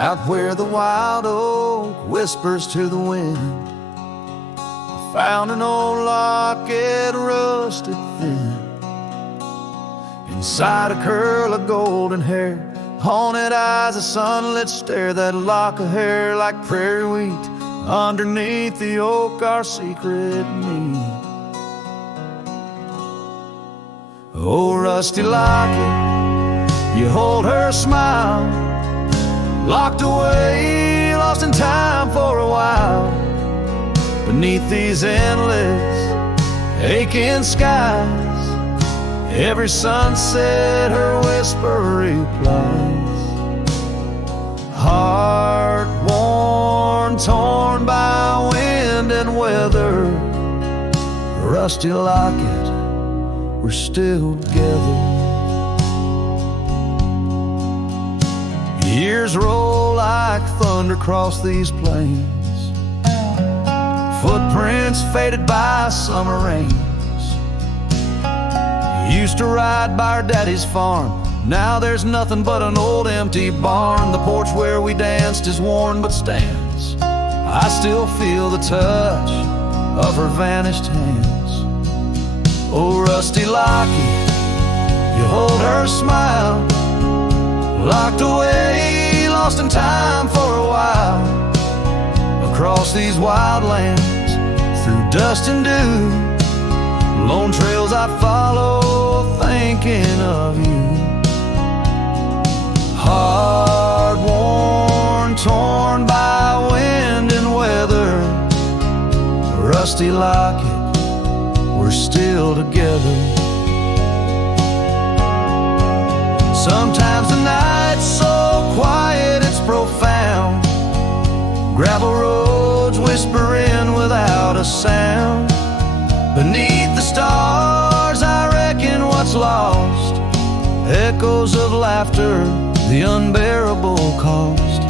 Out where the wild oak whispers to the wind, I found an old locket rusted thin. Inside a curl of golden hair, haunted eyes, a sunlit stare, that lock of hair like prairie wheat. Underneath the oak, our secret need. Oh, rusty locket, you hold her smile, locked away, lost in time for a while. Beneath these endless, aching skies, every sunset her whisper replies. Heart worn, torn by wind and weather, rusty locket, we're still together. Years roll like thunder across these plains, footprints faded by summer rains. Used to ride by our daddy's farm, now there's nothing but an old empty barn. The porch where we danced is worn but stands. I still feel the touch of her vanished hands. Oh, rusty locket, you hold her smile, locked away, lost in time for a while. Across these wild lands, through dust and dew, lone trails I follow, thinking of you. Hard worn, torn by wind and weather, rusty locket, we're still together. Sometimes the night's so quiet it's profound, gravel roads whispering without a sound. Beneath the stars I reckon what's lost, echoes of laughter, the unbearable cost.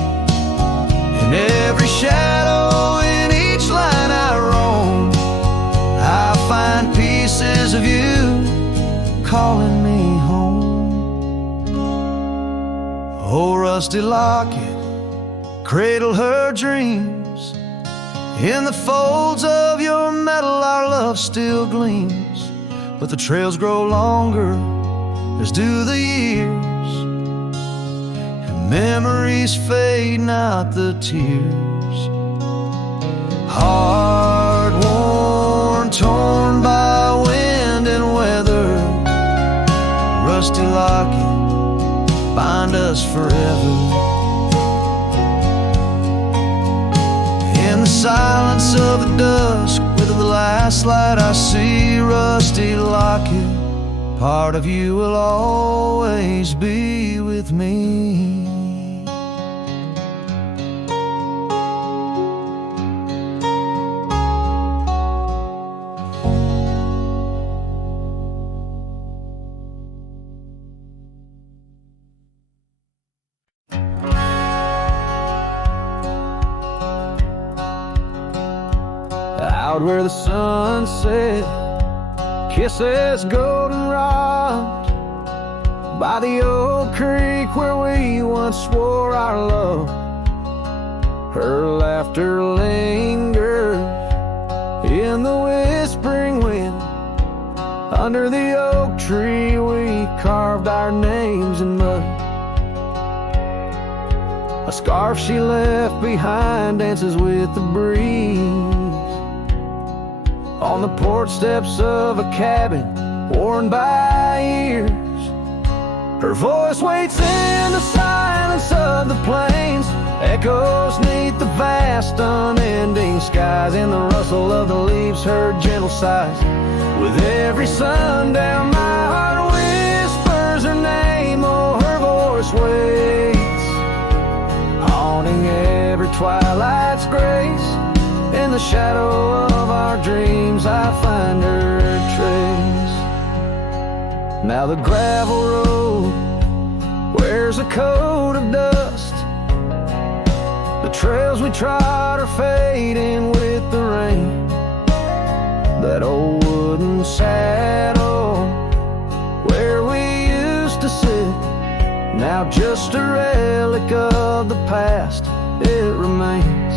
In every shadow, in each line I roam, I find pieces of you calling me home. Oh, rusty locket, cradle her dreams. In the folds of your metal our love still gleams. But the trails grow longer as do the years, and memories fade, not the tears. Hard worn, torn by wind and weather, rusty locket, bind us forever. In the silence of the dusk, with the last light I see, rusty locket, part of you will always be with me. Out where the sunset kisses goldenrod, by the old creek where we once swore our love, her laughter lingers in the whispering wind. Under the oak tree we carved our names in mud. A scarf she left behind dances with the breeze on the porch steps of a cabin worn by years. Her voice waits in the silence of the plains, echoes neath the vast unending skies. In the rustle of the leaves her gentle sighs, with every sundown my heart whispers her name. Oh, her voice waits, haunting every twilight's grace. In the shadow of our dreams I find her trace. Now the gravel road wears a coat of dust, the trails we trod are fading with the rain. That old wooden saddle where we used to sit, now just a relic of of the past, it remains.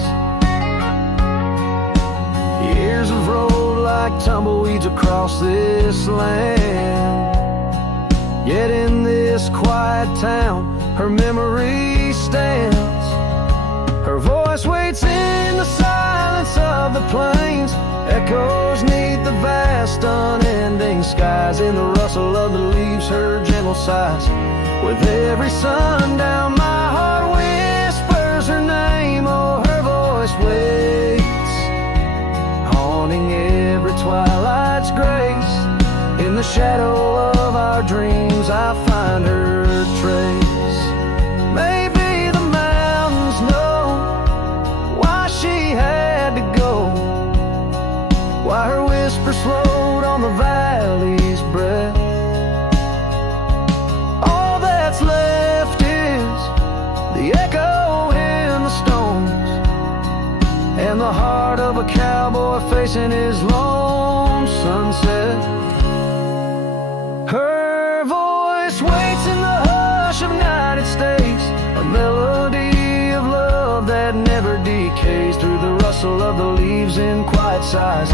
Years have rolled like tumbleweeds across this land, yet in this quiet town, her memory stands. Her voice waits in the silence of the plains, echoes neath the vast unending skies. In the rustle of the leaves, her gentle sighs. With every sundown, my heart whispers her name. Oh, her voice waits, haunting every twilight's grace. In the shadow of our dreams, I find her trace. Maybe the mountains know why she had to go, why her whisper slowed on the valley's breath. All that's left is the echo in the stones, and the heart of a cowboy facing his lone sunset. Her voice waits in the hush of night, it stays a melody of love that never decays. Through the rustle of the leaves in quiet sighs,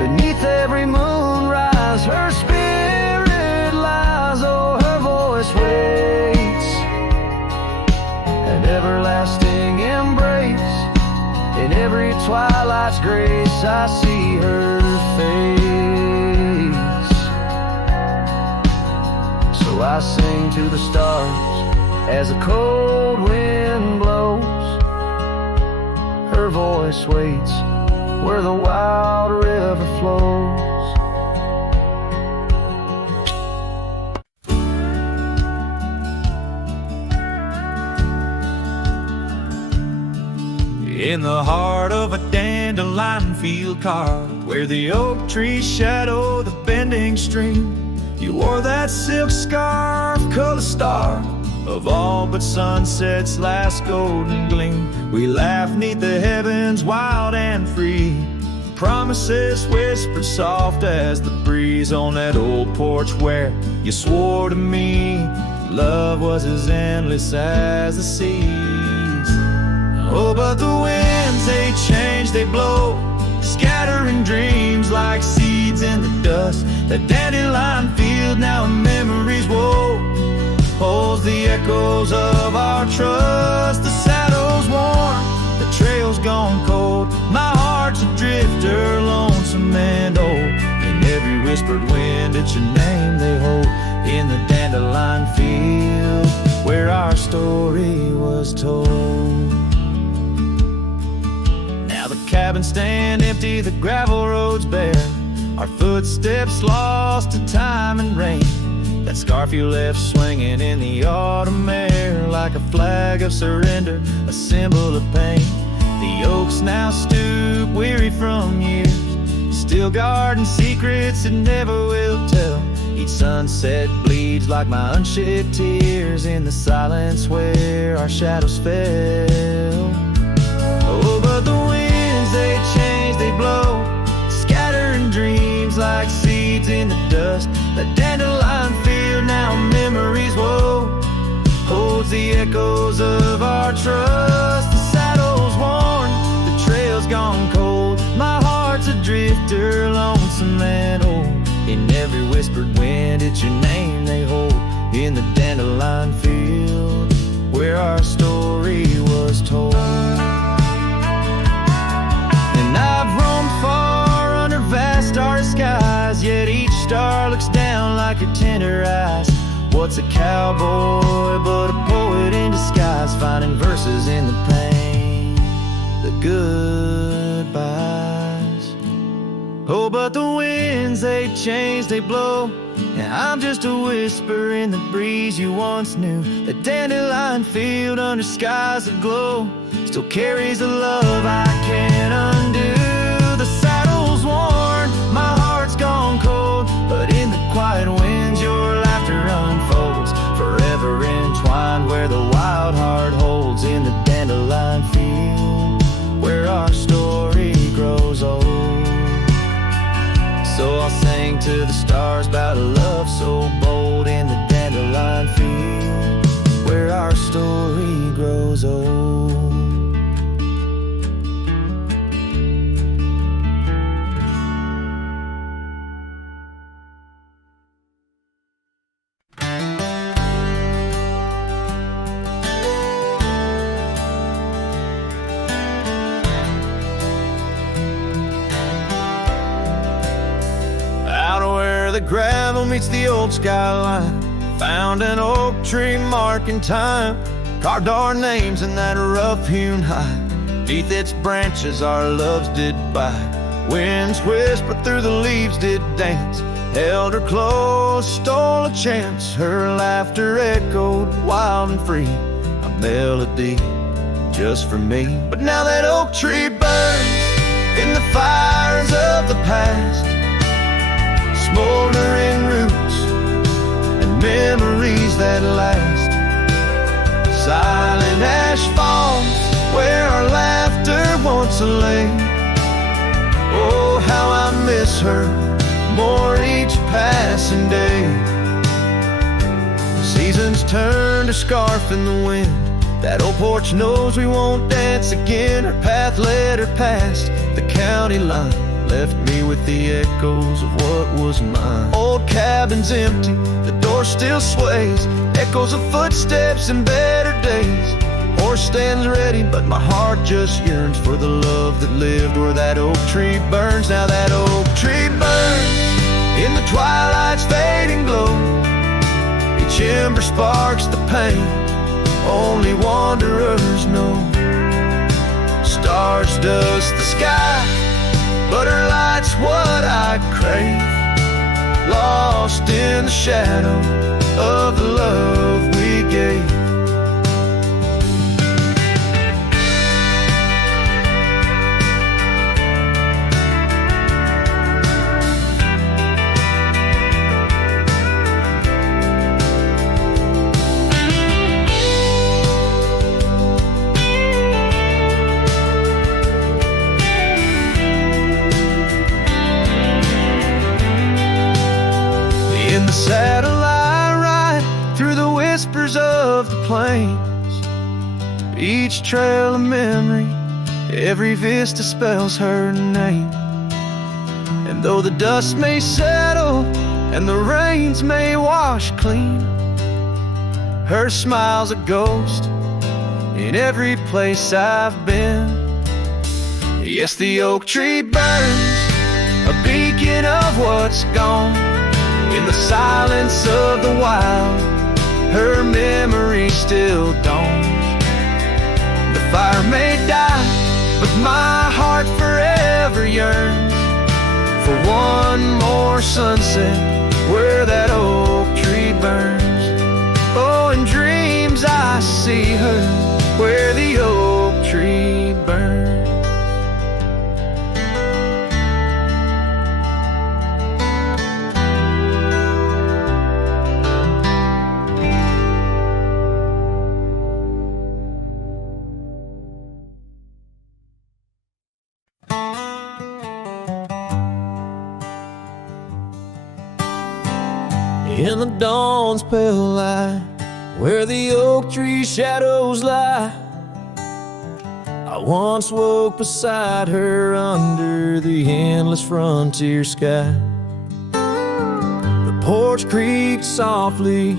beneath every moonrise, her spirit lies. Oh, her voice waits, an everlasting embrace. In every twilight's grace, I see her face. So I sing to the stars as a cold wind blows. Her voice waits where the wild river flows. In the heart of a dandelion field carved, where the oak trees shadow the bending stream, you wore that silk scarf, color star of all but sunset's last golden gleam. We laughed neath the heavens wild and free, promises whispered soft as the breeze on that old porch where you swore to me love was as endless as the seas. Oh, but the winds, they change, they blow, scattering dreams like seeds in the dust. That dandelion field now in memories woe holds the echoes of our trust. The saddle's worn, the trail's gone cold, my heart's a drifter, lonesome and old. In every whispered wind, it's your name they hold. In the dandelion field where our story was told. Now the cabins stand empty, the gravel roads bare, our footsteps lost to time and rain. That scarf you left swinging in the autumn air, like a flag of surrender, a symbol of pain. The oaks now stoop, weary from years, still guarding secrets that never will tell. Each sunset bleeds like my unshed tears in the silence where our shadows fell. Oh, but the winds, they change, they blow, scattering dreams like seeds in the dust. The dandelion field now memories woe holds the echoes of our trust. The saddle's worn, the trail's gone cold, my heart's a drifter, lonesome and old. In every whispered wind, it's your name they hold. In the dandelion field where our story was told. And I've roamed far under vast starry skies, yet each star looks down like your tender eyes. What's a cowboy but a poet in disguise, finding verses in the pain, the goodbyes. Oh, but the winds, they change, they blow, and I'm just a whisper in the breeze you once knew. The dandelion field under skies that glow still carries a love I can't undo. The saddle's worn, my heart's gone cold, but in the quiet winds your laughter unfolds, forever entwined where the wild heart holds. In the dandelion field where our story grows old. So I'll sing to the stars about a love so bold. In the dandelion field where our story grows old. The gravel meets the old skyline, found an oak tree marking time, carved our names in that rough-hewn hide. Beneath its branches our loves did bide. Winds whispered through the leaves did dance, held her close, stole a chance. Her laughter echoed wild and free, a melody just for me. But now that oak tree burns in the fires of the past, smoldering roots and memories that last. Silent ash falls where our laughter once lay. Oh, how I miss her more each passing day. Seasons turn to scarf in the wind. That old porch knows we won't dance again. Her path led her past the county line, left me with the echoes of what was mine. Old cabin's empty, the door still sways, echoes of footsteps in better days. Horse stands ready, but my heart just yearns for the love that lived where that oak tree burns. Now that oak tree burns in the twilight's fading glow. Each ember sparks the pain only wanderers know. Stars dust the sky, but her light's what I crave, lost in the shadow of the love we gave. In the saddle I ride through the whispers of the plains. Each trail of memory, every vista spells her name. And though the dust may settle and the rains may wash clean, her smile's a ghost in every place I've been. Yes, the oak tree burns, a beacon of what's gone. In the silence of the wild, her memory still dawns. The fire may die, but my heart forever yearns for one more sunset where that oak tree burns. Oh, in dreams I see her where the oak tree burns. In the dawn's pale light, where the oak tree shadows lie, I once woke beside her under the endless frontier sky. The porch creaked softly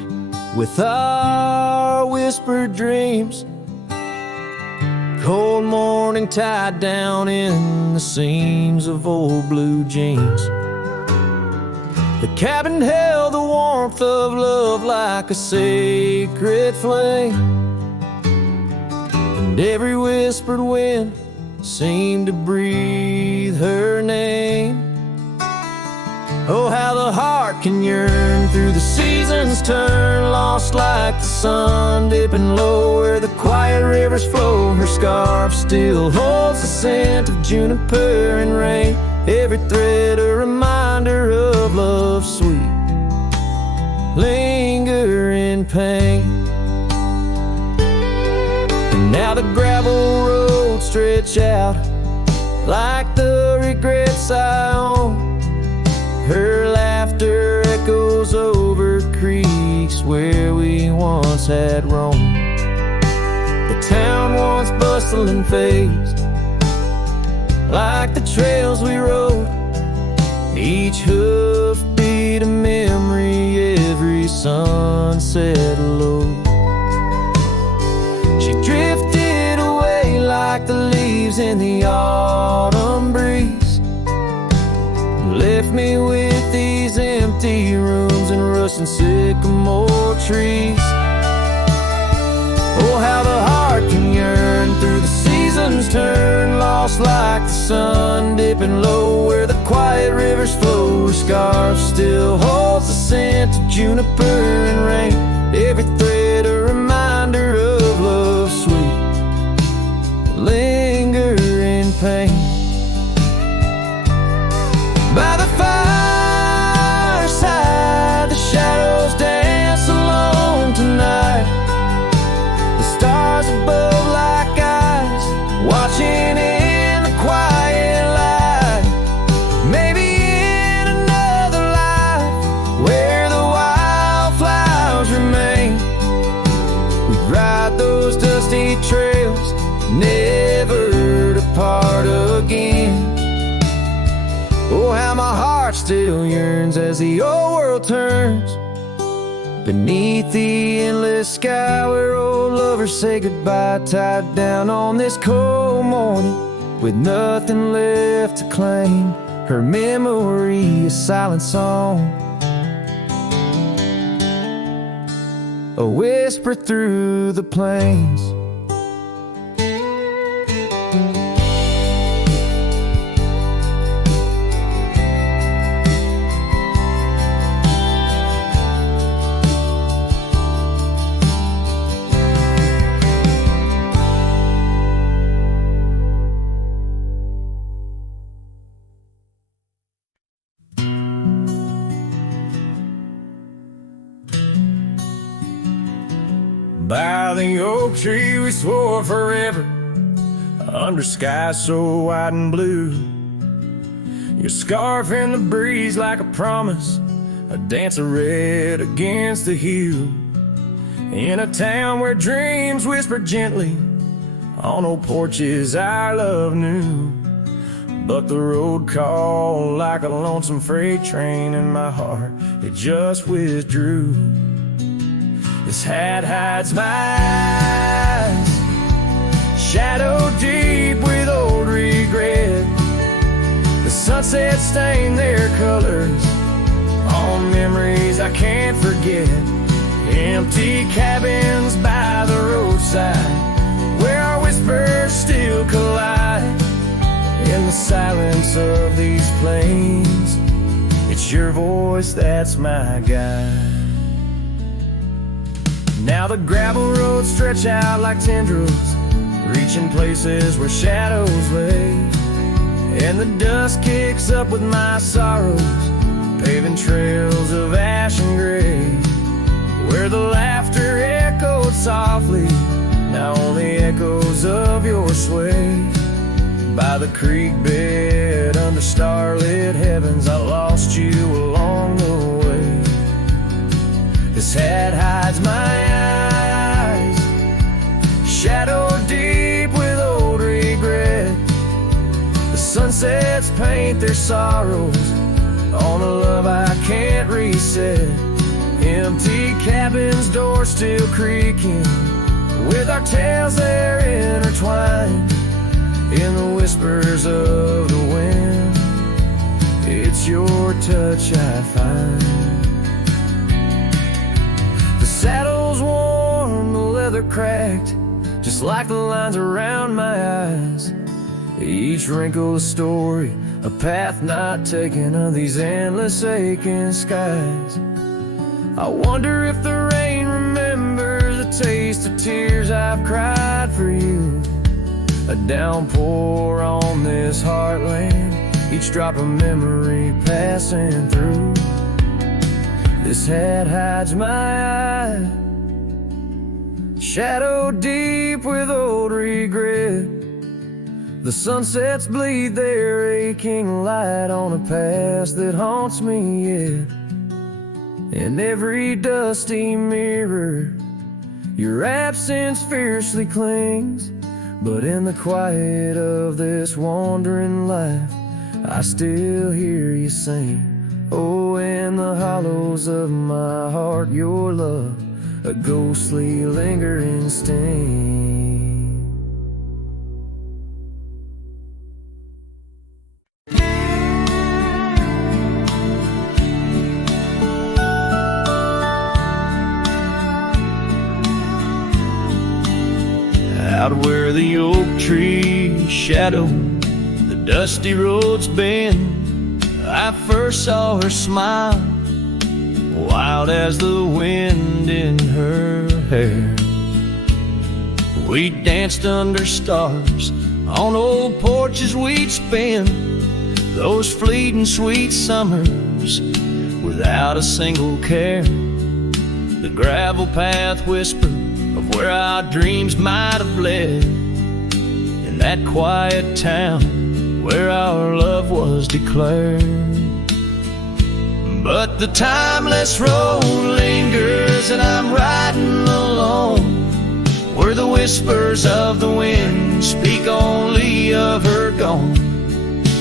with our whispered dreams. Cold morning tied down in the seams of old blue jeans. The cabin held the warmth of love like a sacred flame, and every whispered wind seemed to breathe her name. Oh, how the heart can yearn through the seasons turn, lost like the sun dipping low where the quiet rivers flow. Her scarf still holds the scent of juniper and rain, every thread a reminder of love's sweet lingering pain. And now the gravel roads stretch out like the regrets I own. Her laughter echoes over creeks where we once had roamed. town once bustling fades, like the trails we rode, each hoof beat a memory, every sunset low. She drifted away like the leaves in the autumn breeze, left me with these empty rooms and rusting sycamore trees. Oh, how the heart can yearn through the seasons turn, lost like the sun dipping low where the quiet rivers flow. Her scarf still holds the scent of juniper and rain, every thread a reminder of love's sweet lingering pain. By the fireside, the shadows dance alone tonight, the stars above like eyes watching in the quiet light. Maybe in another life where the wildflowers remain, we'd ride those dusty trails, never to part again. Oh, how my heart still yearns as the old world turns, beneath the endless sky where old lovers say goodbye, tied down on this cold morning with nothing left to claim. Her memory, a silent song, a whisper through the plains. By the oak tree we swore forever, under skies so white and blue. Your scarf in the breeze like a promise, a dance of red against the hue. In a town where dreams whisper gently, on old porches our love knew. But the road called like a lonesome freight train, and my heart, it just withdrew. This hat hides my eyes, shadow deep with old regret. The sunset stained their colors on memories I can't forget. Empty cabins by the roadside where our whispers still collide. In the silence of these plains, it's your voice that's my guide. Now the gravel roads stretch out like tendrils, reaching places where shadows lay, and the dust kicks up with my sorrows, paving trails of ash and gray. Where the laughter echoed softly, now only echoes of your sway. By the creek bed under starlit heavens, I lost you along the way. This hat hides my eyes, shadow deep with old regret. The sunsets paint their sorrows on a love I can't reset. Empty cabins, doors still creaking, with our tales there intertwined. In the whispers of the wind, it's your touch I find. The saddle's worn, the leather cracked, just like the lines around my eyes. Each wrinkle a story, a path not taken of these endless aching skies. I wonder if the rain remembers the taste of tears I've cried for you. A downpour on this heartland, each drop of memory passing through. This hat hides my eye, shadow deep with old regret. The sunsets bleed their aching light on a past that haunts me yet. In every dusty mirror, Your absence fiercely clings, but in the quiet of this wandering life, I still hear you sing. Oh, in the hollows of my heart, your love, a ghostly lingering sting. Out where the oak tree shadow the dusty roads bend, I first saw her smile, wild as the wind in her hair. We danced under stars, on old porches we'd spend those fleeting sweet summers without a single care. The gravel path whispered of where our dreams might have led, in that quiet town where our love was declared. But the timeless road lingers, and I'm riding alone, where the whispers of the wind speak only of her gone.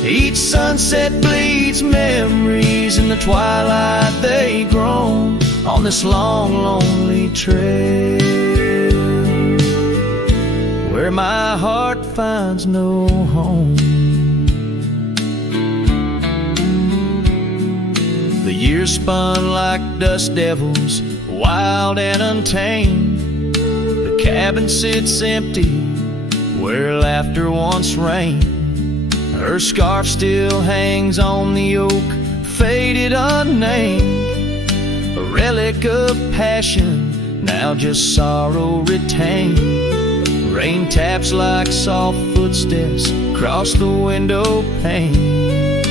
Each sunset bleeds memories, in the twilight they groan on this long, lonely trail, where my heart finds no home. The years spun like dust devils, wild and untamed. The cabin sits empty, where laughter once reigned. Her scarf still hangs on the oak, faded unnamed, a relic of passion, now just sorrow retained. Rain taps like soft footsteps across the window pane,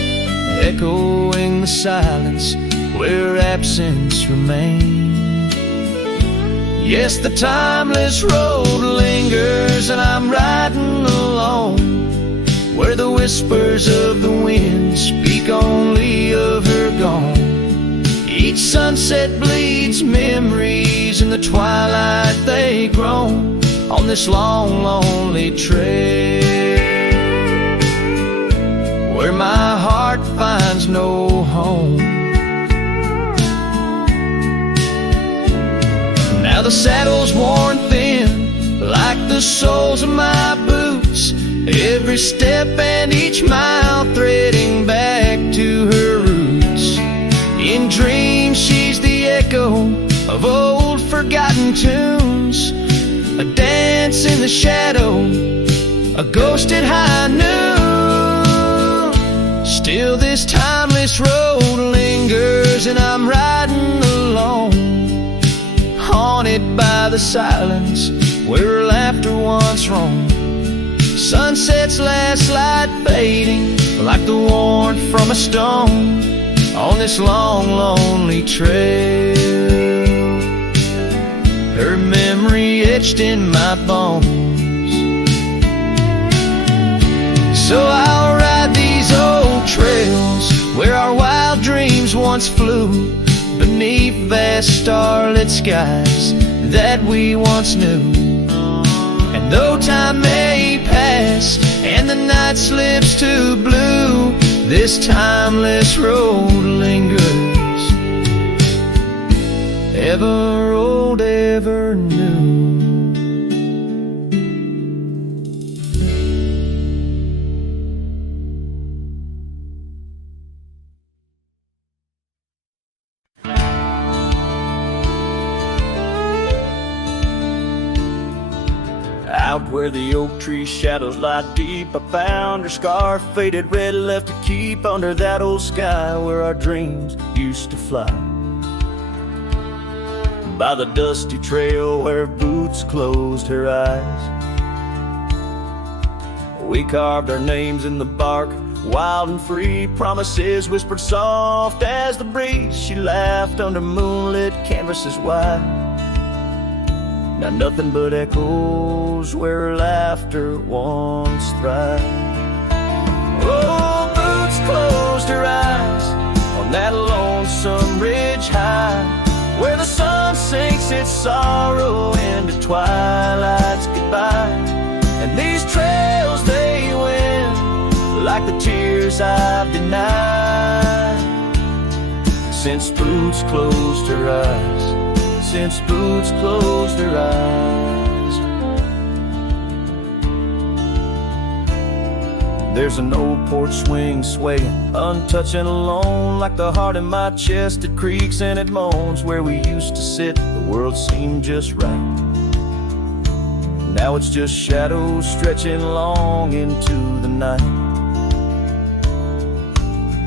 echoing the silence where absence remains. Yes, the timeless road lingers, and I'm riding alone, where the whispers of the wind speak only of her gone. Each sunset bleeds memories, in the twilight they groan on this long, lonely trail, where my heart finds no home. Now the saddle's worn thin, like the soles of my boots, every step and each mile threading back to her roots. In dreams she's the echo of old forgotten tunes, a dance in the shadow, a ghost at high noon. Still this timeless road lingers, and I'm riding alone, haunted by the silence where laughter once roamed. Sunset's last light fading like the warmth from a stone on this long, lonely trail, her memory etched in my bones. So I'll ride these old trails where our wild dreams once flew, beneath vast starlit skies that we once knew. And though time may pass and the night slips to blue, this timeless road lingers, ever old, ever new. Out where the oak tree shadows lie deep, I found her scarf, faded red, left to keep under that old sky where our dreams used to fly. By the dusty trail where boots closed her eyes, we carved our names in the bark, wild and free, promises whispered soft as the breeze. She laughed under moonlit canvases wide, now nothing but echoes where laughter once thrived. Oh, boots closed her eyes on that lonesome ridge high, where the sun sinks its sorrow into twilight's goodbye. And these trails they win like the tears I've denied. Since Boots closed her eyes, since Boots closed her eyes. There's an old porch swing swaying, untouched and alone, like the heart in my chest. It creaks and it moans. Where we used to sit, the world seemed just right. Now it's just shadows stretching long into the night.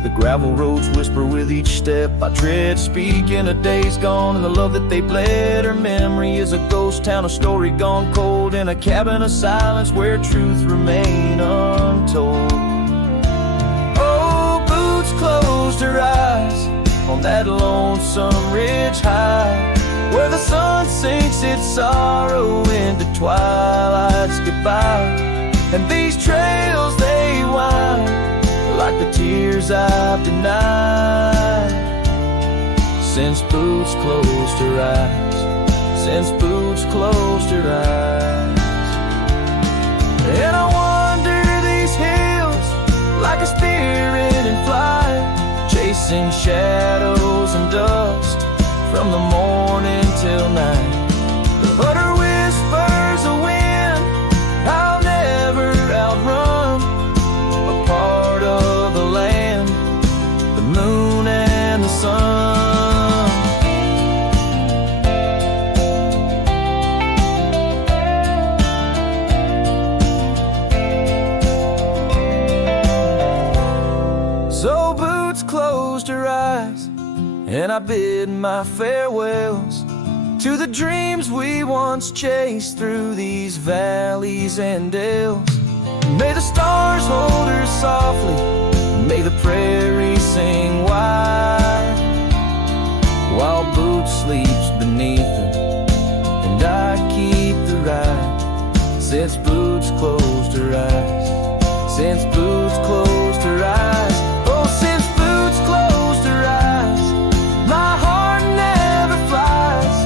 The gravel roads whisper with each step I tread, speaking of days gone and the love that they bled. Her memory is a ghost town, a story gone cold, in a cabin of silence where truth remain untold. Oh, Boots closed her eyes on that lonesome ridge high, where the sun sinks its sorrow into twilight's goodbye. And these trails they wind like the tears I've denied. Since Boots closed her eyes, since Boots closed her eyes. And I wander these hills like a spirit in flight, chasing shadows and dust from the morning till night. But her whispers a wind I'll never outrun, a part of the land, the moon and the sun. So Boots closed her eyes, and I bid my farewells to the dreams we once chased through these valleys and dales. May the stars hold her softly, may the prairie sing wide, while Boots sleeps beneath them, and I keep the ride. Since Boots closed her eyes, since Boots closed her eyes. Oh, since Boots closed her eyes, my heart never flies,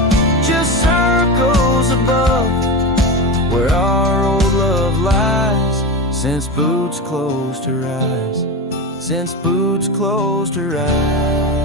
just circles above where our old love lies. Since Boots closed her eyes, since Boots closed her eyes.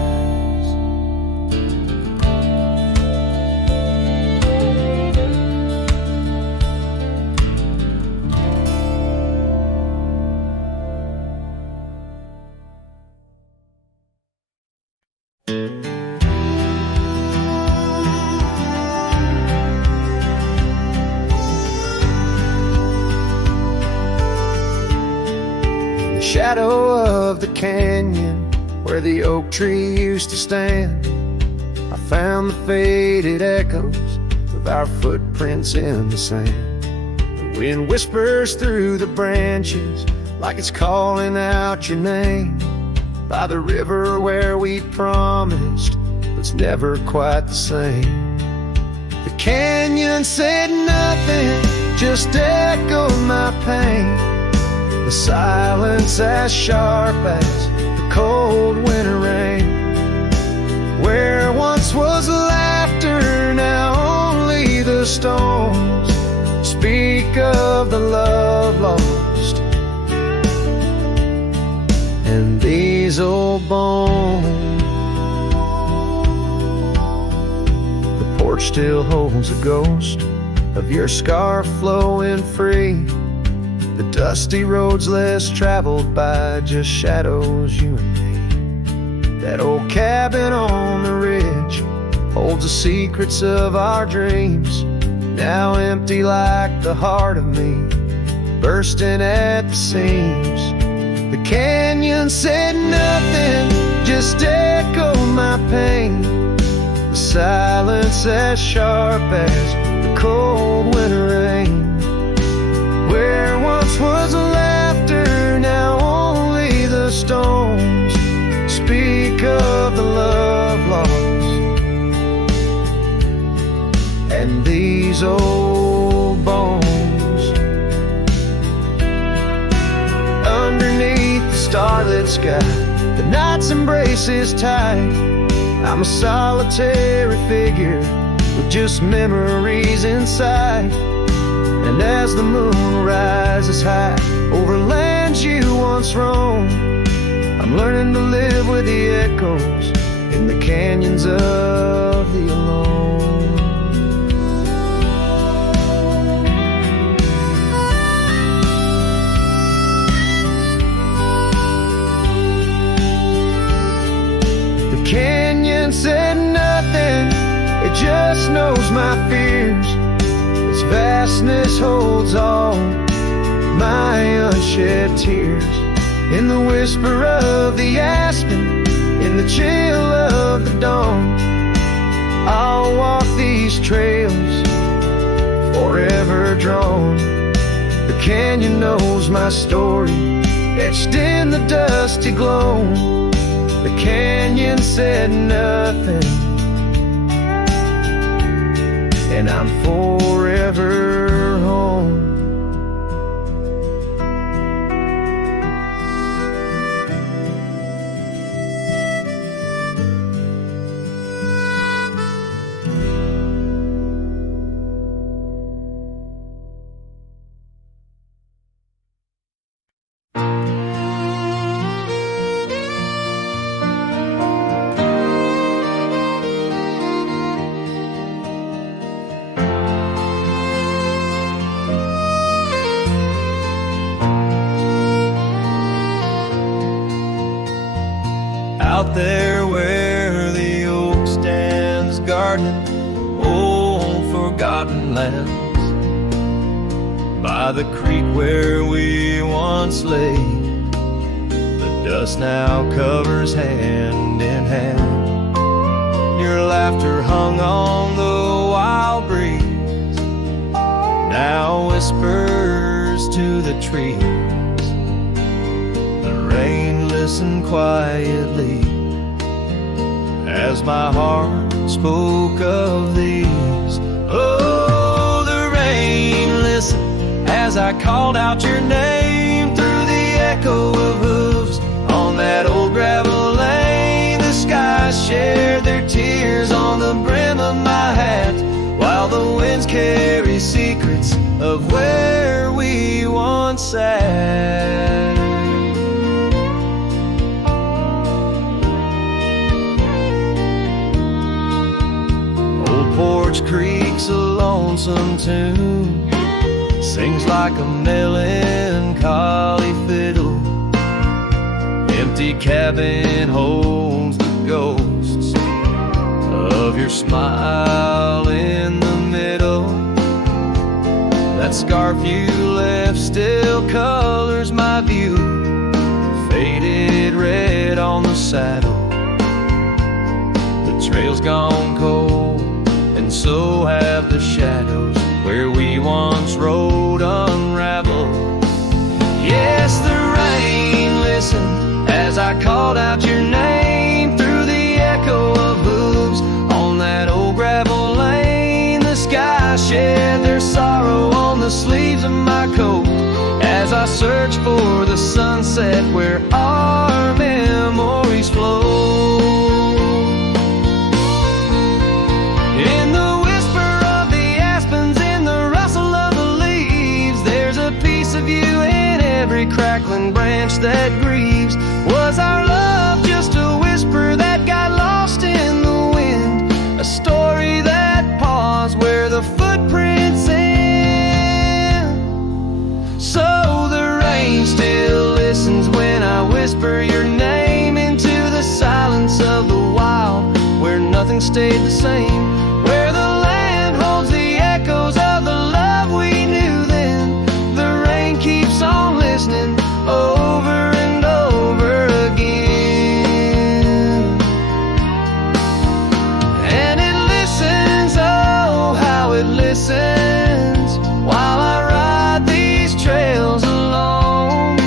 Shadow of the canyon where the oak tree used to stand, I found the faded echoes of our footprints in the sand. The wind whispers through the branches like it's calling out your name. By the river where we promised, but it's never quite the same. The canyon said nothing, just echoed my pain. The silence as sharp as the cold winter rain. Where once was laughter, now only the stones speak of the love lost and these old bones. The porch still holds a ghost of your scarf flowing free. The dusty roads less traveled by, just shadows, you and me. That old cabin on the ridge holds the secrets of our dreams, now empty like the heart of me, bursting at the seams. The canyon said nothing, just echoed my pain. The silence as sharp as the cold winter rain. Where once was laughter, now only the stones speak of the love lost and these old bones. Underneath the starlit sky, the night's embrace is tight. I'm a solitary figure with just memories inside. And as the moon rises high over lands you once roamed, I'm learning to live with the echoes in the canyons of the alone. The canyon said nothing, it just knows my fears. Its vastness holds all my unshed tears. In the whisper of the aspen, in the chill of the dawn, I'll walk these trails forever drawn. The canyon knows my story, etched in the dusty gloam. The canyon said nothing, and I'm forever home. Out there where the oak stands guarding old forgotten lands, by the creek where we once lay, the dust now covers hand in hand. Your laughter hung on the wild breeze, now whispers to the trees. The rain listened quietly as my heart spoke of these. Oh, the rain listened as I called out your name through the echo of hooves on that old gravel lane. The skies shared their tears on the brim of my hat, while the winds carry secrets of where we once sat. Porch Creek's a lonesome tune, sings like a melancholy fiddle. Empty cabin holds the ghosts of your smile in the middle. That scarf you left still colors my view, faded red on the saddle. The trail's gone cold, and so have the shadows where we once rode unraveled. Yes, the rain listened as I called out your name through the echo of hooves on that old gravel lane. The sky shed their sorrow on the sleeves of my coat as I search for the sunset where our memories flow. Crackling branch that grieves. Was our love just a whisper that got lost in the wind? A story that paused where the footprints end. So the rain still listens when I whisper your name into the silence of the wild, where nothing stayed the same, where the land holds the echoes of the love we knew then. The rain keeps on listening over and over again, and it listens, oh how it listens, while I ride these trails alone,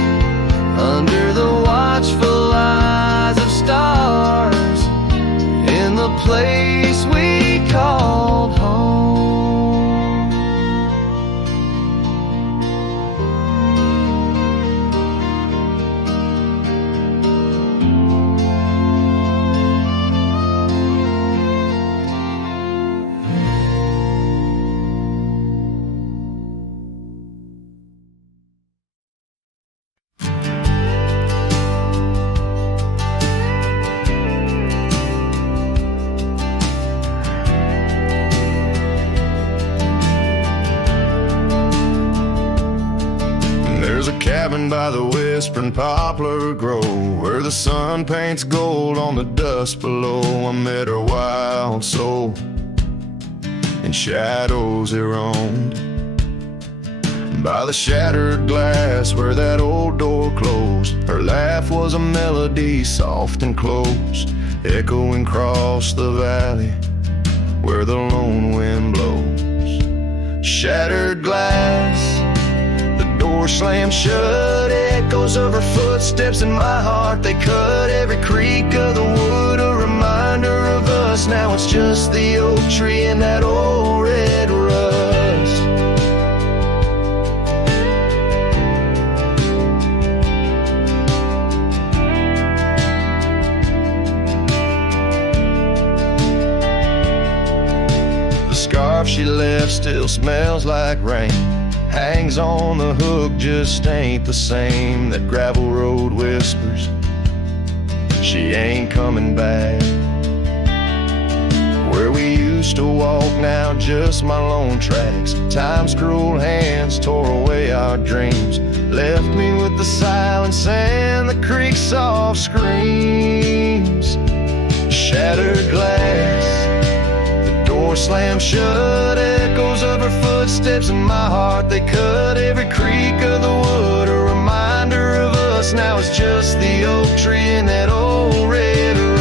under the watchful eyes of stars, in the place we called home. Down by the whispering poplar grove, where the sun paints gold on the dust below, I met her wild soul, in shadows it roamed. By the shattered glass where that old door closed, her laugh was a melody soft and close, echoing across the valley where the lone wind blows. Shattered glass, the door slammed shut, echoes of her footsteps in my heart, they cut every creak of the wood, a reminder of us. Now it's just the oak tree and that old red rust. She left still smells like rain, hangs on the hook, just ain't the same. That gravel road whispers she ain't coming back. Where we used to walk, now just my lone tracks. Time's cruel hands tore away our dreams, left me with the silence and the creek's soft screams. Shattered glass, door slammed shut, echoes of her footsteps in my heart, they cut every creak of the wood, a reminder of us. Now it's just the oak tree and that old red rust.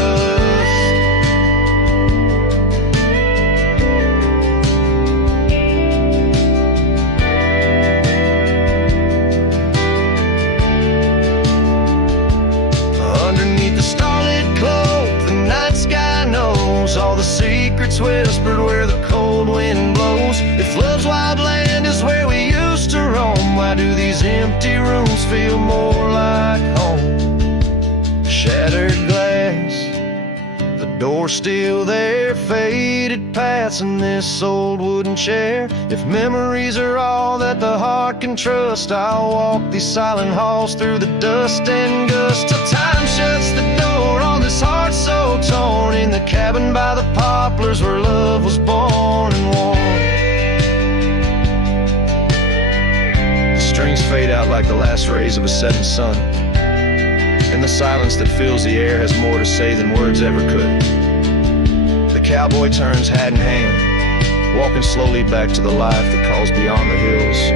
Underneath the starlit cloak, the night sky knows all the secrets whispered where the cold wind blows. If love's wild land is where we used to roam, why do these empty rooms feel more like home? Shattered glass, the door still there, faded paths in this old wooden chair. If memories are all that the heart can trust, I'll walk these silent halls through the dust and gust till time shuts the door on this heart so torn, in the cabin by the poplars where love was born and worn. The strings fade out like the last rays of a setting sun, and the silence that fills the air has more to say than words ever could. The cowboy turns hat in hand, walking slowly back to the life that calls beyond the hills.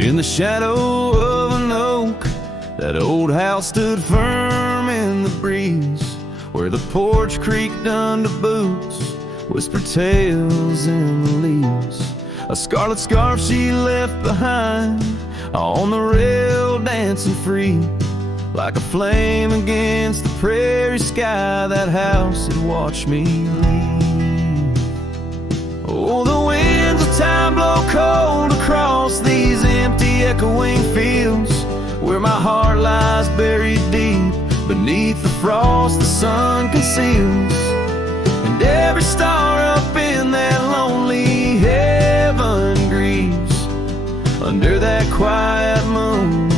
In the shadow of an oak, that old house stood firm in the breeze, where the porch creaked under boots, whispered tales in the leaves. A scarlet scarf she left behind on the rail, dancing free, like a flame against the prairie sky. That house had watched me leave. Oh, the winds of time blow cold across these empty echoing fields, where my heart lies buried deep beneath the frost the sun conceals. And every star up in that lonely heaven grieves under that quiet moon.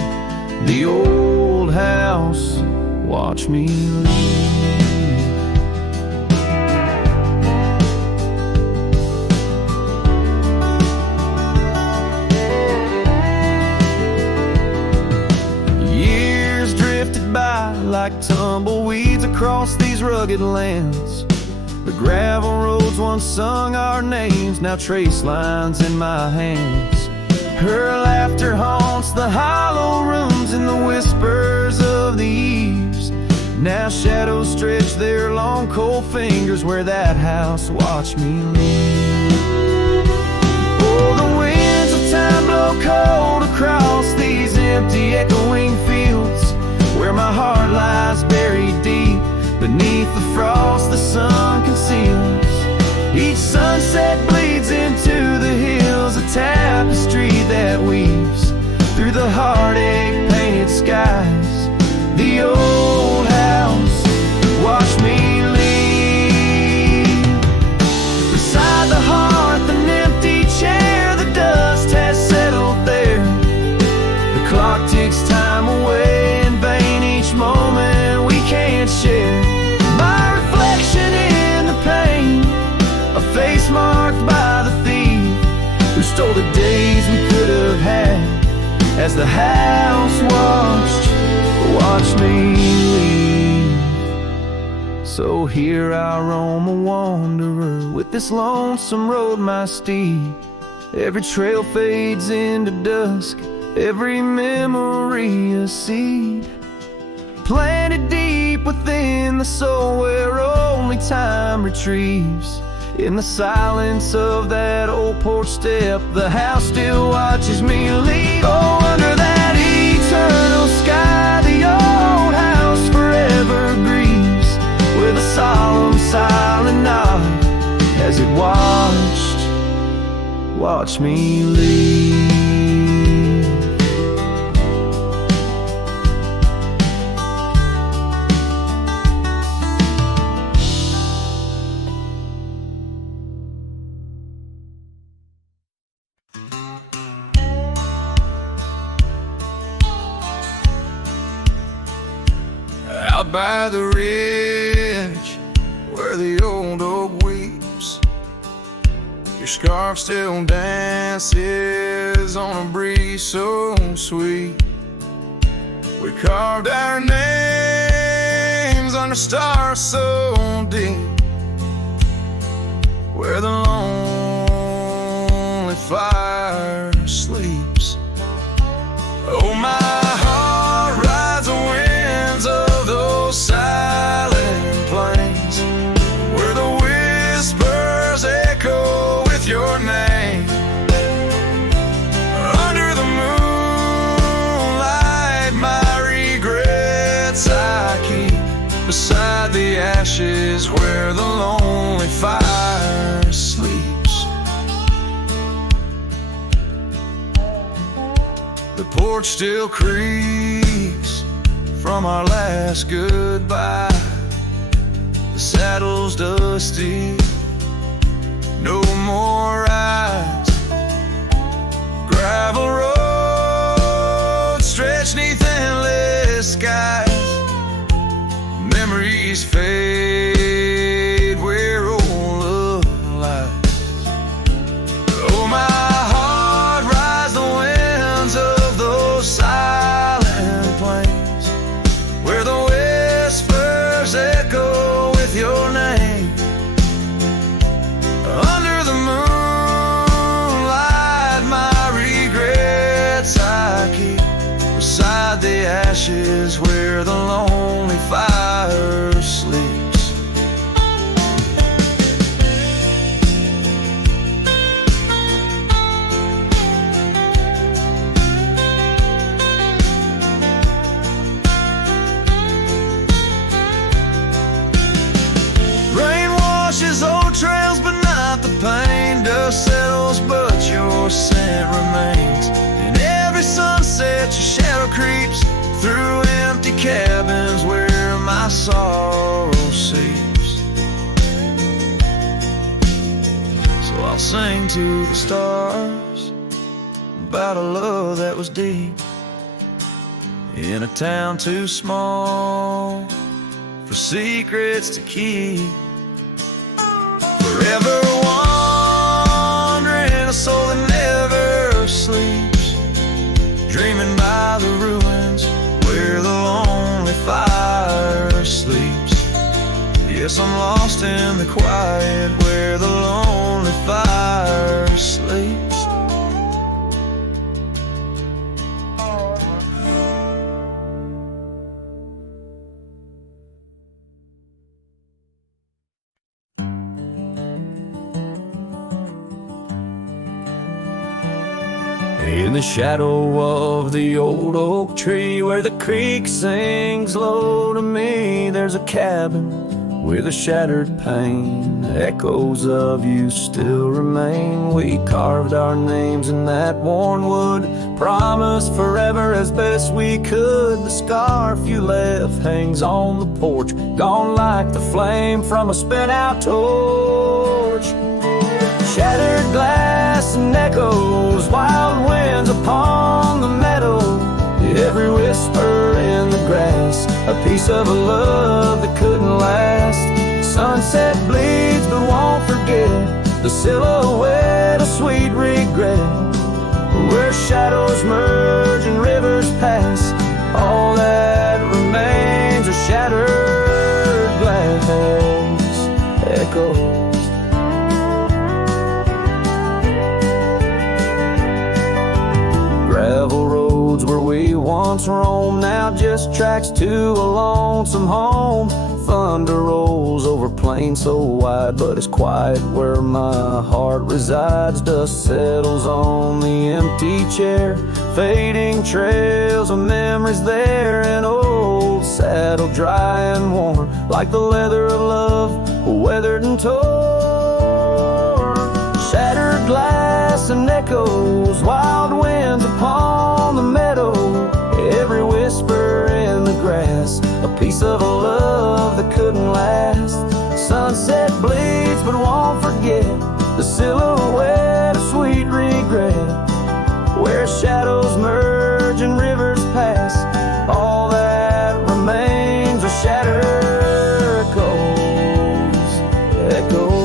The old house watched me leave. By like tumbleweeds across these rugged lands, the gravel roads once sung our names, now trace lines in my hands. Her laughter haunts the hollow rooms and the whispers of the eaves. Now shadows stretch their long cold fingers where that house watched me leave. Oh, the winds of time blow cold across these empty echoing fields, where my heart lies buried deep beneath the frost the sun conceals. Each sunset bleeds into the hills, a tapestry that weaves through the heartache painted skies. The old house watched me leave. the days we could have had as the house watched me leave. So here I roam a wanderer with this lonesome road my steed. Every trail fades into dusk, every memory a seed planted deep within the soul where only time retrieves. In the silence of that old porch step, the house still watches me leave. Oh, under that eternal sky, the old house forever grieves with a solemn silent nod as it watched me leave. Out by the ridge where the old oak weeps, your scarf still dances on a breeze so sweet. We carved our names under stars so deep, where the lonely fire sleeps. Oh, my heart rides the winds of those silent plains, where the whispers echo with your name. Under the moonlight, my regrets I keep beside the ashes where the lonely fire sleeps. The porch still creaks from our last goodbye. The saddle's dusty, no more rides. Gravel road stretched neath endless skies. Memories fade where old love lies. Oh, my heart rides the winds of those silent plains, where the whispers echo with your name. Under the moonlight, my regrets I keep beside the ashes where the lonely fire sleeps. Rain washes old trails, but not the pain. Dust settles, but your scent remains. In every sunset, your shadow creeps through empty cabins where my sorrow seeps. So I'll sing to the stars about a love that was deep in a town too small for secrets to keep. Forever wandering, a soul that never sleeps, dreaming by the ruins where the lonely fire sleeps. Yes, I'm lost in the quiet where the lonely fire sleeps. In the shadow of the old oak tree where the creek sings low to me, there's a cabin with a shattered pane. Echoes of you still remain. We carved our names in that worn wood, promised forever as best we could. The scarf you left hangs on the porch, gone like the flame from a spent-out torch. Shattered glass and echoes, wild winds upon the meadow, every whisper in the grass, a piece of a love that couldn't last. Sunset bleeds but won't forget, the silhouette of sweet regret, where shadows merge and rivers pass. All that remains are shattered glass echoes. Gravel roads where we once roamed, now just tracks to a lonesome home. Thunder rolls over plains so wide, but it's quiet where my heart resides. Dust settles on the empty chair, fading trails of memories there. An old saddle dry and worn, like the leather of love, weathered and torn. Shattered glass and echoes, wild winds upon the meadow, every whisper in the grass, a piece of a love that couldn't last. Sunset bleeds but won't forget, the silhouette of sweet regret, where shadows merge and rivers pass. All that remains are shattered echoes.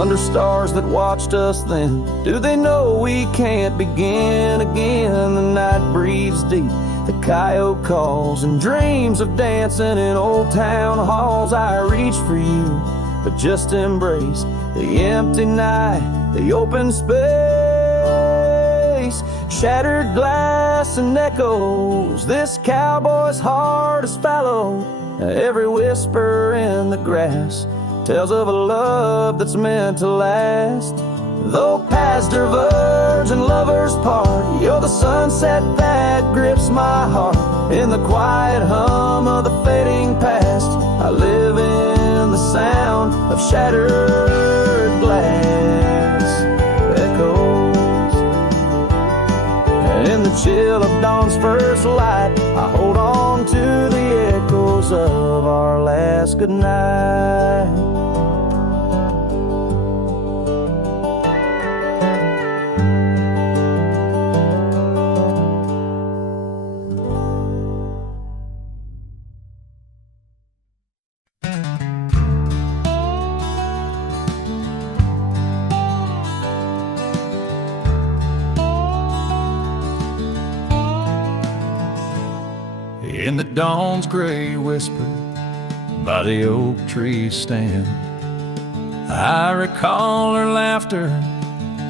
Under stars that watched us then, do they know we can't begin again? The night breathes deep, the coyote calls, and dreams of dancing in old town halls. I reach for you, but just embrace the empty night, the open space. Shattered glass and echoes, this cowboy's heart is fallow. Every whisper in the grass tells of a love that's meant to last. Though paths diverge and lovers part, you're the sunset that grips my heart. In the quiet hum of the fading past, I live in the sound of shattered glass echoes. And in the chill of dawn's first light, I hold on to the echoes of our last goodnight. In the dawn's gray whisper by the oak tree stand, I recall her laughter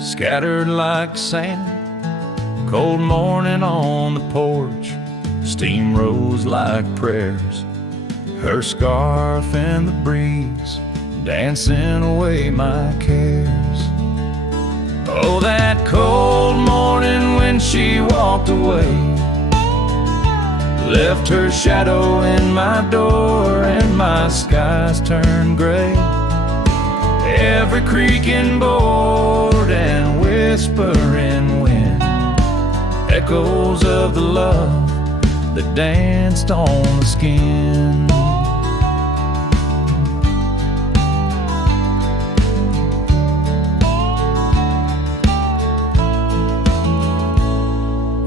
scattered like sand. Cold morning on the porch, steam rose like prayers, her scarf in the breeze dancing away my cares. Oh, that cold morning when she walked away, left her shadow in my door and my skies turned gray. Every creaking board and whispering wind, echoes of the love that danced on the skin.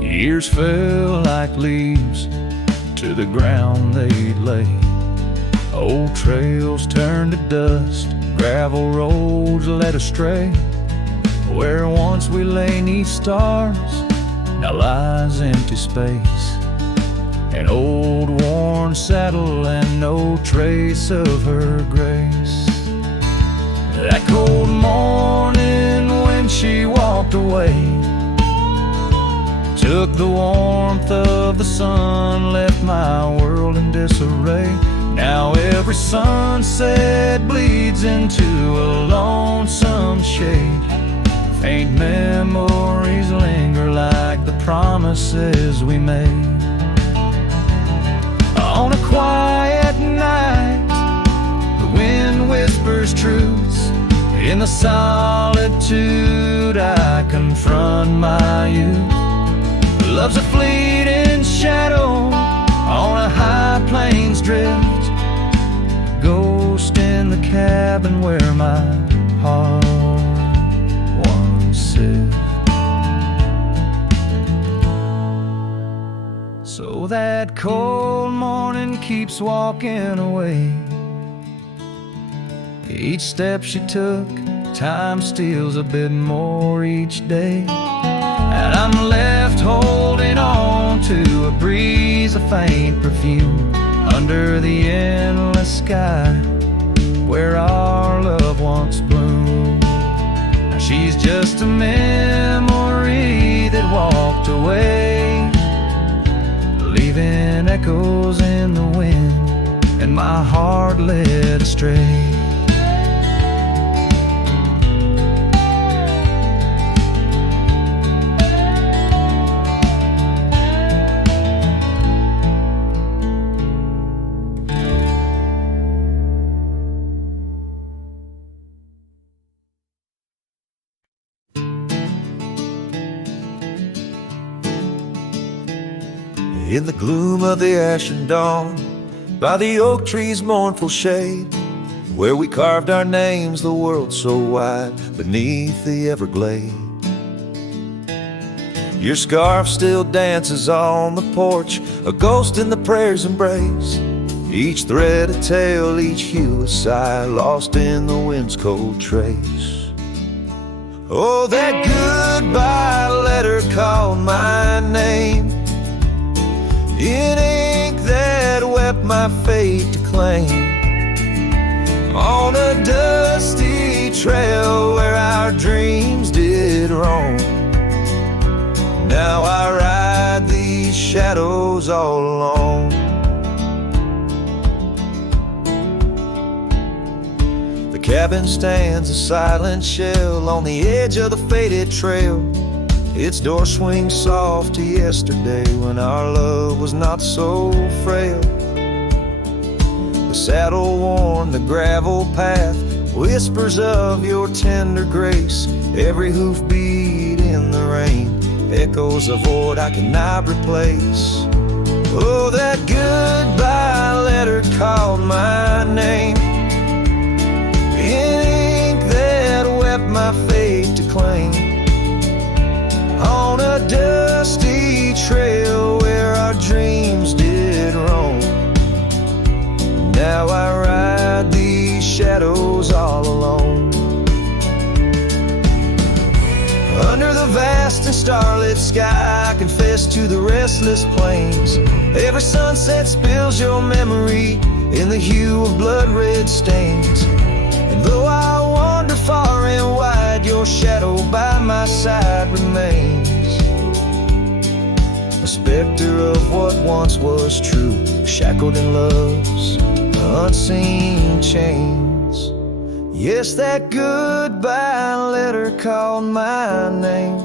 Years fell like leaves to the ground they'd lay. Old trails turned to dust, gravel roads led astray. Where once we lay 'neath stars, now lies empty space. An old worn saddle and no trace of her grace. That cold morning when she walked away, took the warmth of the sun, left my world in disarray. Now every sunset bleeds into a lonesome shade. Faint memories linger like the promises we made. On a quiet night, the wind whispers truths. In the solitude I confront my youth. Love's a fleeting shadow on a high plains drift, ghost in the cabin where my heart once sit. So that cold morning keeps walking away. Each step she took, time steals a bit more each day. And I'm left holding on to a breeze of faint perfume under the endless sky where our love once bloomed. Now she's just a memory that walked away, leaving echoes in the wind and my heart led astray. In the gloom of the ashen dawn, by the oak tree's mournful shade, where we carved our names, the world so wide, beneath the Everglade. Your scarf still dances on the porch, a ghost in the prayer's embrace. Each thread a tale, each hue a sigh, lost in the wind's cold trace. Oh, that goodbye letter called my name, in ink that wept my fate to claim, on a dusty trail where our dreams did roam. Now I ride these shadows all alone. The cabin stands a silent shell on the edge of the faded trail. Its door swings soft to yesterday when our love was not so frail. The saddle worn, the gravel path, whispers of your tender grace. Every hoofbeat in the rain, echoes of what I cannot replace. Oh, that goodbye letter called my name, in ink that wept my fate to claim, on a dusty trail where our dreams did roam. Now I ride these shadows all alone. Under the vast and starlit sky, I confess to the restless plains. Every sunset spills your memory in the hue of blood-red stains. And though I wander far and wide, your shadow by my side remains, a specter of what once was true, shackled in love's unseen chains. Yes, that goodbye letter called my name,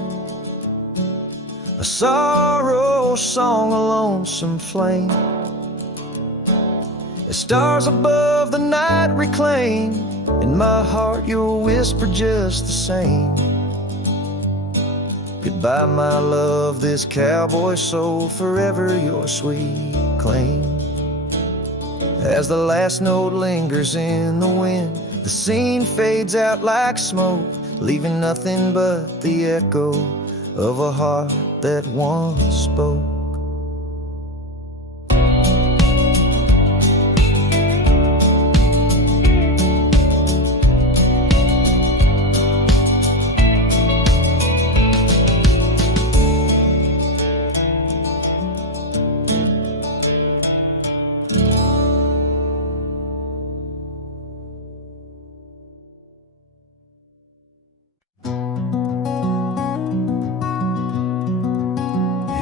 a sorrow song, a lonesome flame. As stars above the night reclaim, in my heart your whisper just the same. Goodbye, my love, this cowboy soul, forever your sweet claim. As the last note lingers in the wind, the scene fades out like smoke, leaving nothing but the echo of a heart that once spoke.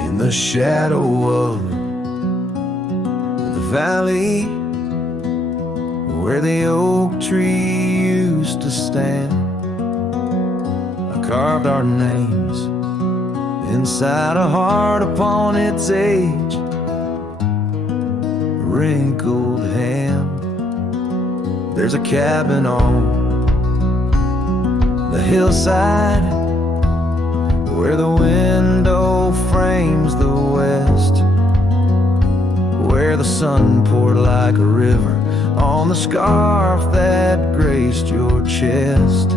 In the shadow of the valley where the oak tree used to stand, I carved our names inside a heart upon its age, a wrinkled hand. There's a cabin on the hillside where the window frames the west, where the sun poured like a river on the scarf that graced your chest.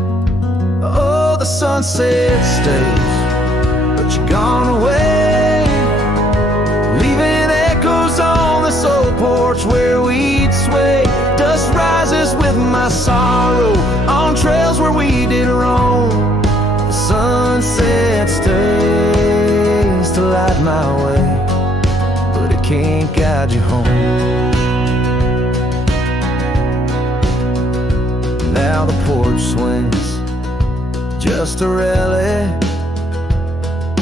Oh, the sunset stays, but you're gone away, leaving echoes my way, but it can't guide you home. Now the porch swings just a relic,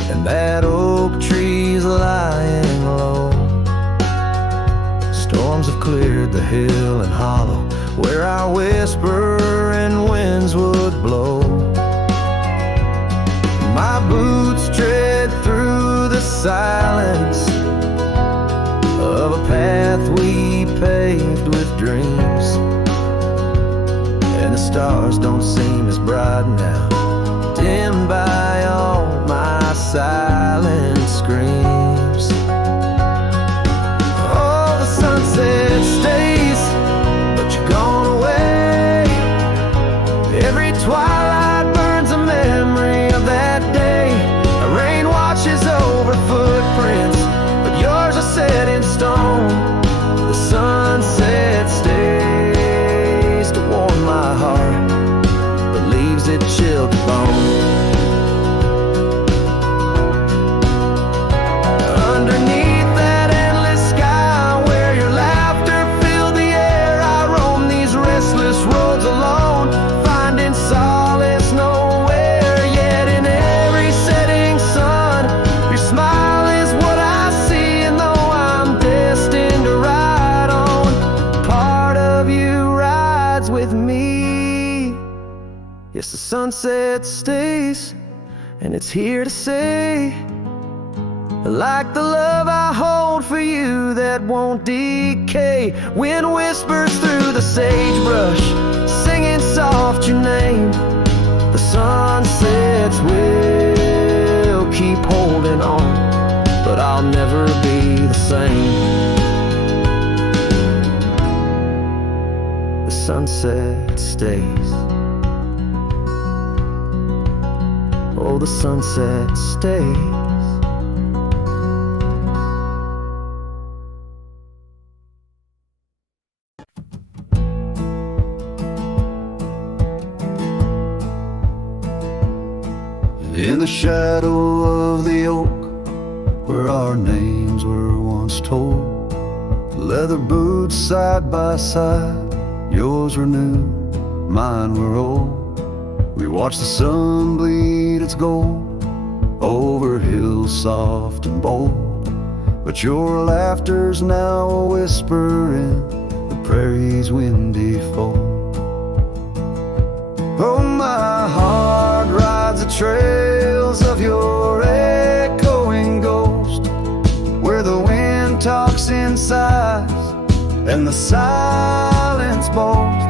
and that oak tree's lying low. Storms have cleared the hill and hollow where our whisper and winds would blow. My boots tread through the silence of a path we paved with dreams, and the stars don't seem as bright now, dimmed by all my silent screams. Oh, the sunset stays, but you're gone away. Every twilight burns a memory of that day. The rain washes over footprints, but yours are set in stone. The sunset stays to warm my heart, but leaves it chilled to bone. Underneath that endless sky where your laughter filled the air, I roam these restless roads alone, finding solace nowhere. Yet in every setting sun, your smile is what I see, and though I'm destined to ride on, part of you rides with me. Yes, the sunset stays, and it's here to say, like the love I hold for you that won't decay. Wind whispers through the sagebrush, singing soft your name. The sunsets will keep holding on, but I'll never be the same. The sunset stays. Oh, the sunset stays. In the shadow of the oak, where our names were once told, leather boots side by side, yours were new, mine were old. We watched the sun bleed its gold over hills soft and bold, but your laughter's now a whisper in the prairie's windy fold. Oh, my heart rides the trails of your echoing ghost, where the wind talks in sighs and the silence boasts.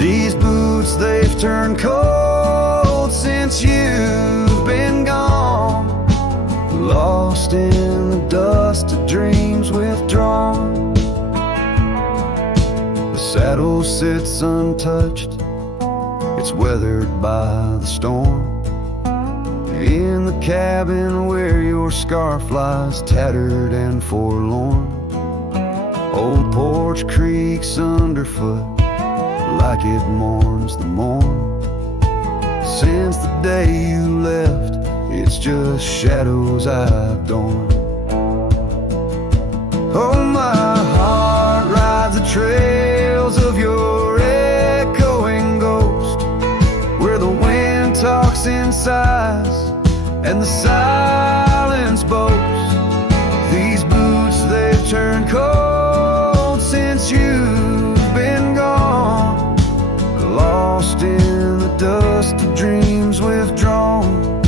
These boots, they've turned cold since you've been gone, lost in the dust of dreams withdrawn. The saddle sits untouched, it's weathered by the storm. In the cabin where your scarf lies tattered and forlorn, old porch creaks underfoot like it mourns the morn. Since the day you left, it's just shadows I've dorn. Oh, my heart rides the trails of your echoing ghost, where the wind talks in sighs and the silence boasts. These boots, they've turned cold since you've been gone, lost in the dust of dreams withdrawn.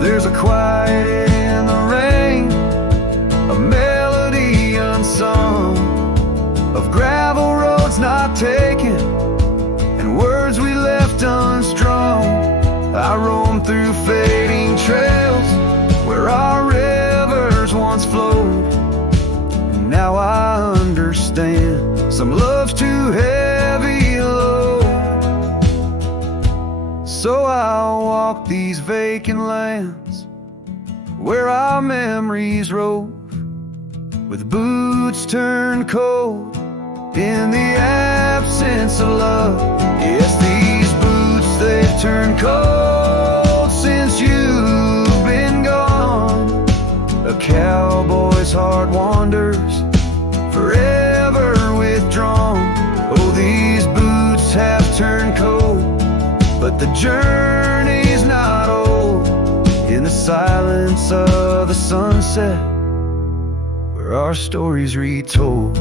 There's a quiet in the rain, a melody unsung, of gravel roads not taken and words we left unstrung. I roam through fading trails where our rivers once flowed, and now I understand some love's too heavy a load. So I'll walk these vacant lands where our memories rove, with boots turned cold in the absence of love. Yes, these boots, they've turned cold since you the journey's not old. In the silence of the sunset, where our stories retold.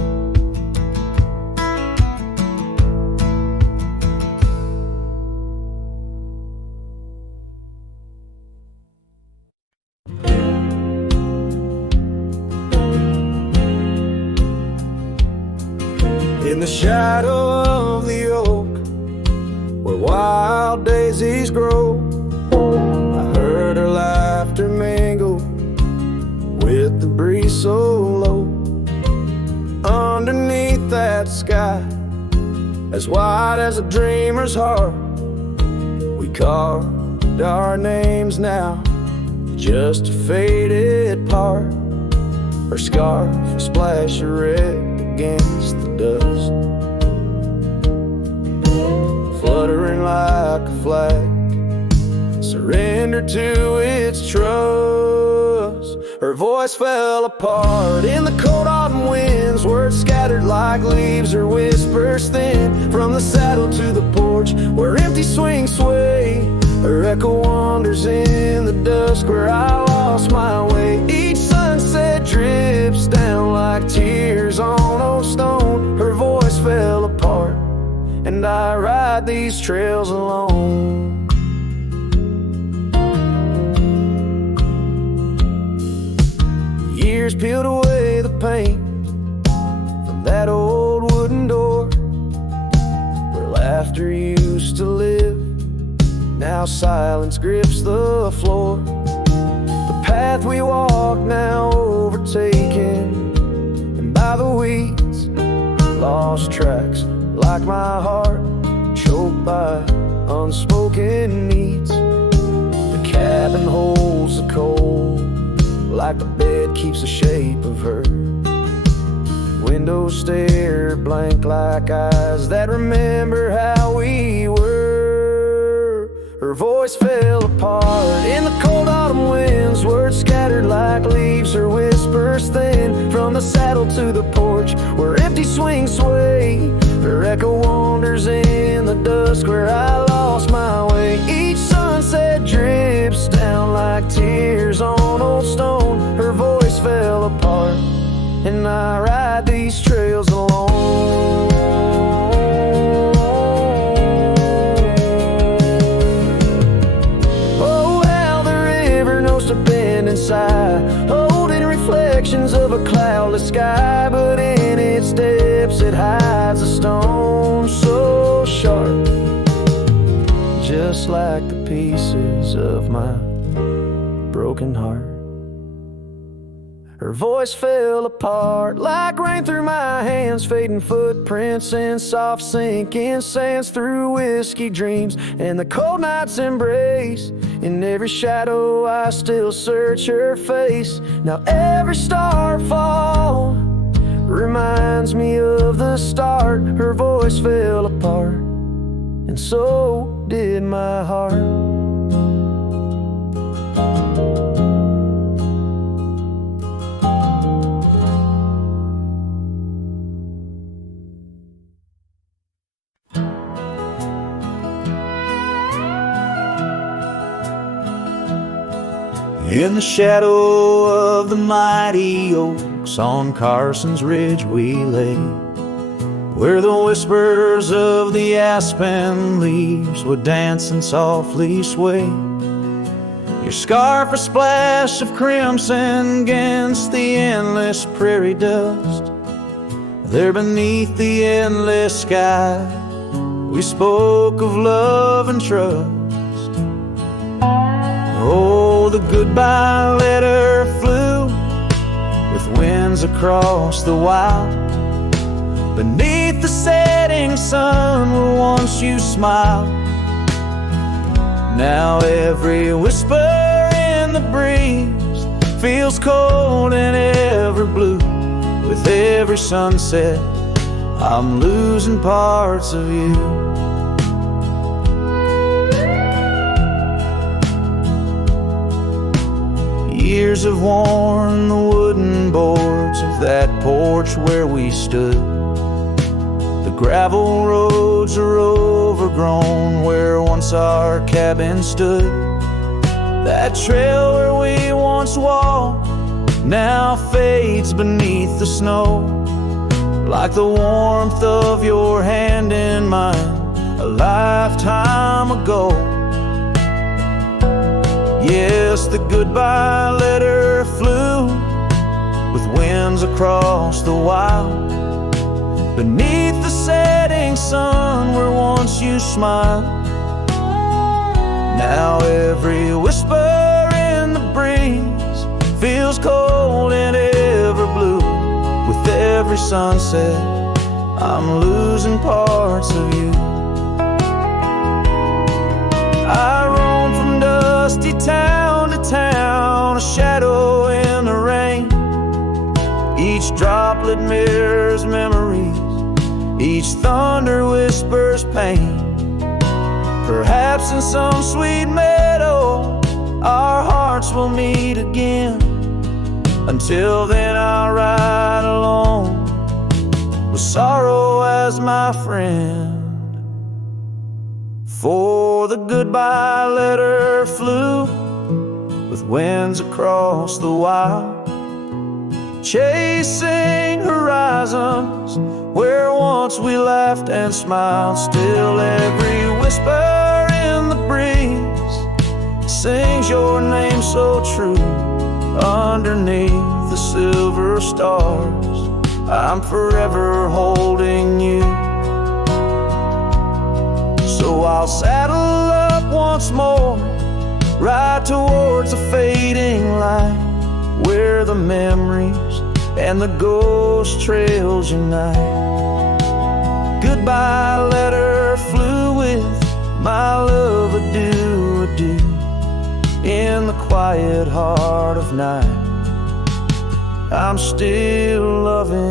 In the shadow of the oak, where wild daisies grow, I heard her laughter mingle with the breeze so low. Underneath that sky, as wide as a dreamer's heart, we carved our names now, just a faded part. Her scarf a splash of red against the dust, fluttering like a flag, surrender to its trust. Her voice fell apart in the cold autumn winds, words scattered like leaves, her whispers thin. From the saddle to the porch, where empty swings sway, her echo wanders in the dusk, where I lost my way. Each sunset drips down like tears on old stone. Her voice fell apart, and I ride these trails alone. Years peeled away the paint from that old wooden door, where laughter used to live. Now silence grips the floor. The path we walk now overtaken, and by the weeds, lost tracks like my heart, choked by unspoken needs. The cabin holds the cold, like the bed keeps the shape of her. Windows stare blank like eyes that remember how we were. Her voice fell apart in the cold autumn winds, words scattered like leaves, her whispers thin. From the saddle to the porch, where empty swings sway, her echo wanders in the dusk, where I lost my way. Each sunset drips down like tears on old stone. Her voice fell apart, and I ride these trails alone. Oh, how the river knows to bend and sigh, holding reflections of a cloudless sky. But in its depths it hides a stone so sharp, just like the pieces of my broken heart. Her voice fell apart like rain through my hands, fading footprints in soft sinking sands, through whiskey dreams and the cold night's embrace. In every shadow I still search her face. Now every starfall reminds me of the start. Her voice fell apart, and so did my heart. In the shadow of the mighty oaks on Carson's Ridge we lay, where the whispers of the aspen leaves would dance and softly sway. Your scarf a splash of crimson against the endless prairie dust. There beneath the endless sky we spoke of love and trust. Oh, the goodbye letter flew with winds across the wild. Beneath the setting sun where once you smiled. Now every whisper in the breeze feels cold and ever blue. With every sunset I'm losing parts of you. Years have worn the wooden boards of that porch where we stood. The gravel roads are over overgrown where once our cabin stood. That trail where we once walked now fades beneath the snow, like the warmth of your hand in mine a lifetime ago. Yes, the goodbye letter flew with winds across the wild, beneath the setting sun where once you smiled. Now every whisper in the breeze feels cold and ever blue. With every sunset, I'm losing parts of you. I roam from dusty town to town, a shadow in the rain. Each droplet mirrors memories, each thunder whispers pain. Perhaps in some sweet meadow our hearts will meet again. Until then I'll ride alone with sorrow as my friend. For the goodbye letter flew with winds across the wild, chasing horizons where once we laughed and smiled. Still every whisper in the breeze sings your name so true. Underneath the silver stars, I'm forever holding you. So I'll saddle up once more, ride towards the fading light, where the memories and the ghost trails unite. Goodbye letter flew with my love, adieu, adieu. In the quiet heart of night, I'm still loving